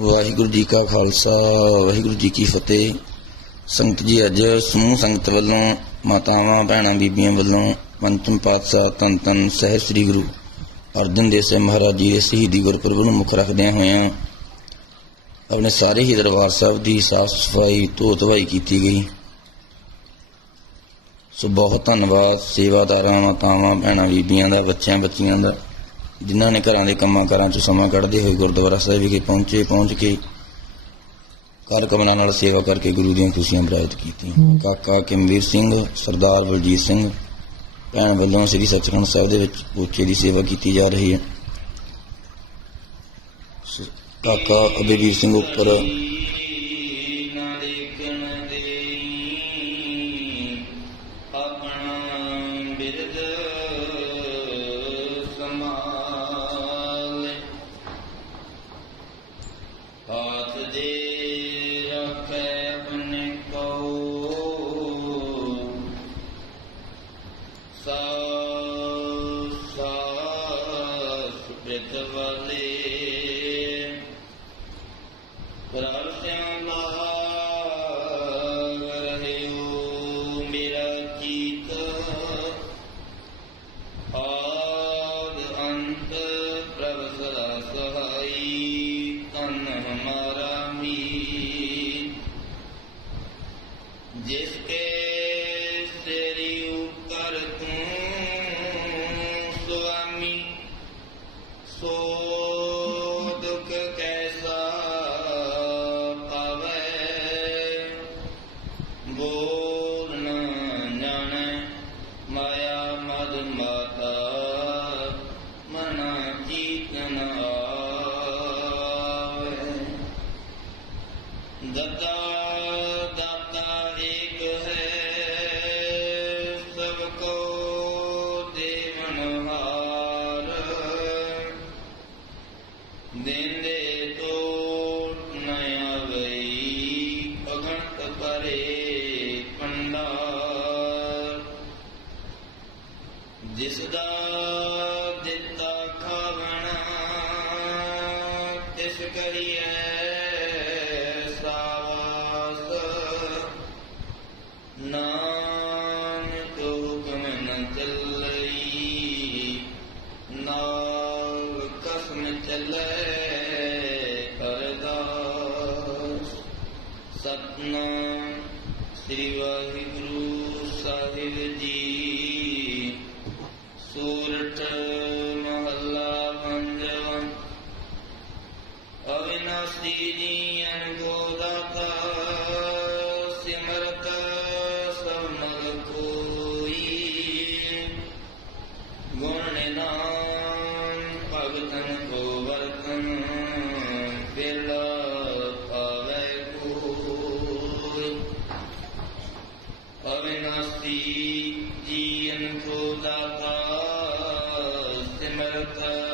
ਵਾਹਿਗੁਰੂ ਜੀ ਕਾ ਖਾਲਸਾ, ਵਾਹਿਗੁਰੂ ਜੀ ਕੀ ਫਤਿਹ। ਸੰਗਤ ਜੀ, ਅੱਜ ਸਮੂਹ ਸੰਗਤ ਵੱਲੋਂ, ਮਾਤਾਵਾਂ, ਭੈਣਾਂ, ਬੀਬੀਆਂ ਵੱਲੋਂ ਪੰਚਮ ਪਾਤਸ਼ਾਹ ਧੰਨ ਧੰਨ ਸਹਿਬ ਸ੍ਰੀ ਗੁਰੂ ਅਰਜਨ ਦੇਵ ਸਾਹਿਬ ਮਹਾਰਾਜ ਜੀ ਦੇ ਸ਼ਹੀਦੀ ਗੁਰਪੁਰਬ ਨੂੰ ਮੁੱਖ ਰੱਖਦਿਆਂ ਹੋਇਆਂ ਆਪਣੇ ਸਾਰੇ ਹੀ ਦਰਬਾਰ ਸਾਹਿਬ ਦੀ ਸਾਫ਼ ਸਫ਼ਾਈ, ਧੋ ਧਵਾਈ ਕੀਤੀ ਗਈ। ਸੋ ਬਹੁਤ ਧੰਨਵਾਦ ਸੇਵਾਦਾਰਾਂ, ਮਾਤਾਵਾਂ, ਭੈਣਾਂ, ਬੀਬੀਆਂ ਦਾ, ਬੱਚਿਆਂ, ਬੱਚੀਆਂ ਦਾ। ਜਿਨ੍ਹਾਂ ਨੇ ਘਰਾਂ ਦੇ ਕੰਮਾਂ ਕਾਰਾਂ 'ਚ ਸਮਾਂ ਕੱਢਦੇ ਹੋਏ ਗੁਰਦੁਆਰਾ ਸਾਹਿਬ ਵਿਖੇ ਪਹੁੰਚੇ ਪਹੁੰਚ ਕੇ ਕਰ ਕਮਲਾਂ ਨਾਲ ਸੇਵਾ ਕਰਕੇ ਗੁਰੂ ਦੀਆਂ ਖੁਸ਼ੀਆਂ ਪ੍ਰਾਪਤ ਕੀਤੀਆਂ। ਕਾਕਾ ਕਿਮਵੀਰ ਸਿੰਘ ਸਰਦਾਰ ਬਲਜੀਤ ਸਿੰਘ ਭੈਣ ਵੱਲੋਂ ਸ੍ਰੀ ਸੱਚਖੰਡ ਸਾਹਿਬ ਦੇ ਵਿੱਚ ਪੋਚੇ ਦੀ ਸੇਵਾ ਕੀਤੀ ਜਾ ਰਹੀ ਹੈ। ਕਾਕਾ ਅਬੇਵੀਰ ਸਿੰਘ ਉੱਪਰ ਦੇ ਰੱਖੇ ਆਪਣੇ ਕੋ ਸਾ ਸਾ ਸੁਪ੍ਰਿਤ ਵਾਲੇ ਪ੍ਰਭ здесь. ਜਿਸ ਦਾ ਦਿੱਤਾ ਖਾਵਣਾ, ਤਿਸ ਕਰੀਐ ਸਾਵਾਸ। ਨਾਨਕ ਹੁਕਮ ਨ ਚੱਲਈ ਨਾਲ ਕਸਮ ਚੱਲੇ ਅਰਦਾਸ ਸਤਨਾਮ ਸ੍ਰੀ ਵਾਹਿਗੁਰੂ ਸਾਹਿਬ ਜੀ ਅਵਿਨਾਸ਼ੀ ਜੀਵਨ ਕੋ ਦਾਤਾ ਸਿਮਰਤ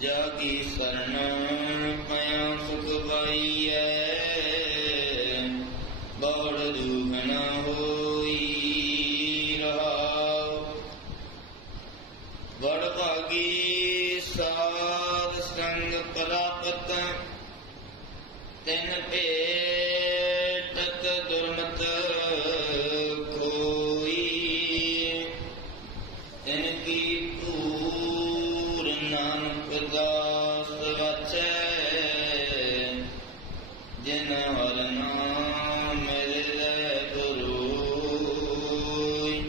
ਜਾ ਕੀ ਸਰਣ ਪਿਆ ਸੁਖ ਪਾਈਐ? ਬੜ ਦੁਖ ਨ ਹੋਈ ਰਹਾਉ। ਬੜ ਭਾਗੀ ਸਾਧ ਸੰਗ ਪ੍ਰਾਪਤ, ਤਿਨ ਭੇ dinner.